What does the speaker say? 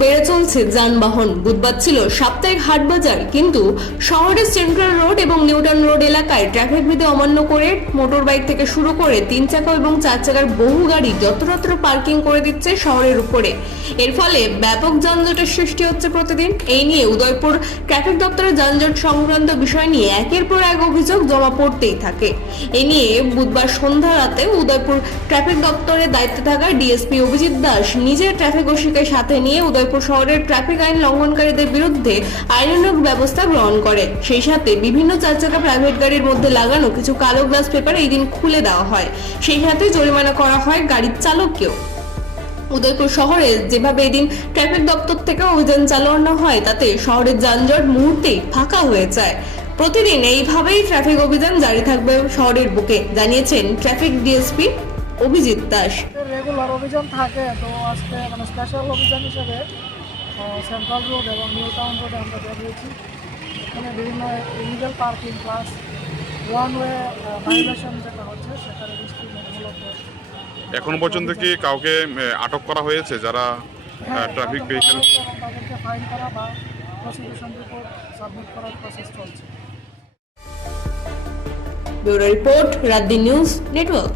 বেড়ে চলছে যানবাহন। বুধবার ছিল সাপ্তাহিক হাট বাজার, কিন্তু শহরের সেন্ট্রাল রোড এবং নিউটাউন রোড এলাকায় ট্রাফিক বিধি অমান্য করে মোটর বাইক থেকে শুরু করে 3 চাকা এবং 4 চাকার বহু গাড়ি যত্রতত্র পার্কিং করে দিচ্ছে শহরের উপরে। এর ফলে ব্যাপক যানজটের সৃষ্টি হচ্ছে প্রতিদিন। এই নিয়ে উদয়পুর ট্রাফিক দপ্তরের যানজট সংক্রান্ত বিষয় নিয়ে একের পর এক অভিযোগ জমা পড়তেই থাকে। এ নিয়ে বুধবার সন্ধ্যা রাতে উদয়পুর ট্রাফিক দপ্তরের দায়িত্বে থাকা ডিএসপি অভিজিৎ দাস নিজের ট্রাফিক ওসিকে সাথে নিয়ে উদয়পুর শহরের ট্রাফিক আইন লঙ্ঘনকারীদের বিরুদ্ধে আইনানুগ ব্যবস্থা গ্রহণ করে। সেই সাথে বিভিন্ন 4 চাকা প্রাইভেট গাড়ির মধ্যে লাগানো কিছু কালো গ্লাস পেপার এই দিন খুলে দেওয়া হয়। সেই সাথে জরিমানা করা হয় গাড়ির চালককেও। উদয়পুর শহরে যেভাবে এদিন ট্রাফিক দপ্তর থেকে অভিযান চালানো হয়, তাতে শহরের যানজট মুহূর্তেই ফাঁকা হয়ে যায়। প্রতিদিন এইভাবেই ট্রাফিক অভিযান জারি থাকবে শহরের বুকে, জানিয়েছেন traffic DSP Abhijit Das. Regular অভিযান থাকে, তো আজকে স্পেশাল অভিযান হিসেবে সেন্ট্রাল রোড এবং নিউ টাউন রোডে আমরা বেরিয়েছি। এখানে বিভিন্ন illegal parking plus one way violation যেটা হচ্ছে সেটা রেজিস্ট্রি মূলত। এখন পর্যন্ত কি কাউকে আটক করা হয়েছে যারা ট্রাফিক ভেহিকেল? তাদেরকে ফাইন করা বা প্রসিকিউশন রিপোর্ট সাবমিট করার প্রসেস চলছে। ব্যুরো রিপোর্ট, রাত দিন নিউজ নেটওয়ার্ক।